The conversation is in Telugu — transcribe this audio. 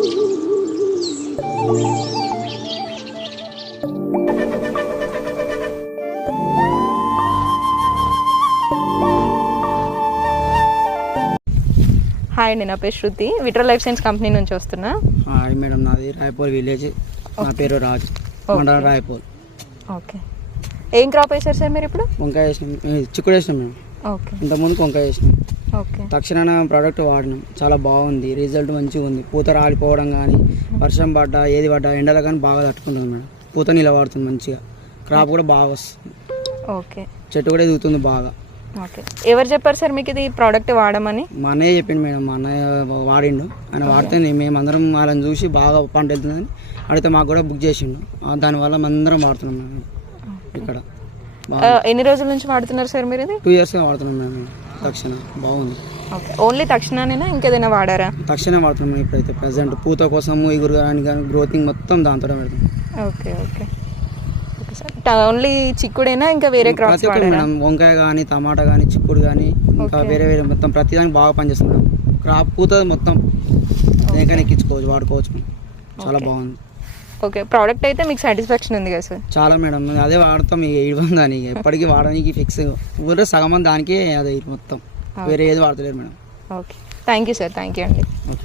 హాయ్ అండి, నా పేరు శృతి, విట్రో లైఫ్ సైన్స్ కంపెనీ నుంచి వస్తున్నా. హాయ్ మేడం, నాది రాయపూర్ విలేజ్. నా పేరు రాజ్, మండలం రాయపూర్. ఓకే, ఏం క్రాప్ వేసారు సార్ మీరు ఇప్పుడు? వంకాయ వేసినాం, చిక్కుడు వేసినాం మేము. ఓకే, ఇంతకుముందు వంకాయ వేసినాం. ఓకే, తక్షణ ప్రోడక్ట్ వాడినాం, చాలా బాగుంది, రిజల్ట్ మంచిగా ఉంది. పూత రాలిపోవడం కానీ, వర్షం పడ్డా ఏది పడ్డా ఎండలో కానీ బాగా తట్టుకుంటుంది మేడం. పూత నిలబడుతుంది మంచిగా, క్రాప్ కూడా బాగా వస్తుంది. ఓకే, చెట్టు కూడా ఎదుగుతుంది బాగా. ఓకే, ఎవరు చెప్పారు సార్ మీకు ఇది ప్రోడక్ట్ వాడమని? మా అన్నయ్య చెప్పిండు మేడం, మా అన్నయ్య వాడిండు. ఆయన వాడితే మేమందరం వాళ్ళని చూసి బాగా పంట వెళ్తుందని అడిగితే మాకు కూడా బుక్ చేసిండు. దానివల్ల మేమందరం వాడుతున్నాం మేడం. ఇక్కడ ఎన్ని రోజుల నుంచి వాడుతున్నారు సార్ మీరు ఇది? 2 yearsగా వాడుతున్నాం మేము. తక్షణ బాగుంది. ఓకే, ఓన్లీ తక్షణనేనా ఇంకేదైనా వాడారా? తక్షణ వాడుతున్నాం ఇప్పుడైతే ప్రజెంట్. పూత కోసము, ఇగురు కానీ గ్రోతింగ్ మొత్తం దాంతో పెడతాం. Okay, okay, okay sir. Only చిక్కుడేనా ఇంకా వేరే క్రాప్స్ వాడారా? మేడం వంకాయ కానీ, టమాటా కానీ, చిక్కుడు కానీ, ఇంకా వేరే వేరే మొత్తం ప్రతిదానికి బాగా పనిచేస్తున్నాం. క్రాప్ పూత మొత్తం దేనికైనా ఎక్కించుకోవచ్చు, వాడుకోవచ్చు మనం. చాలా బాగుంది. ఓకే, ప్రోడక్ట్ అయితే మీకు సాటిస్ఫాక్షన్ ఉంది కదా సార్? చాలా మేడం, అదే వాడతాం. ఇక ఇవ్వండి ఎప్పటికీ వాడడానికి ఫిక్స్. ఊళ్ళో సగం మంది దానికే అదే మొత్తం, వేరే ఏది వాడతలేరు madam. Okay, thank you sir, thank you అండి. ఓకే.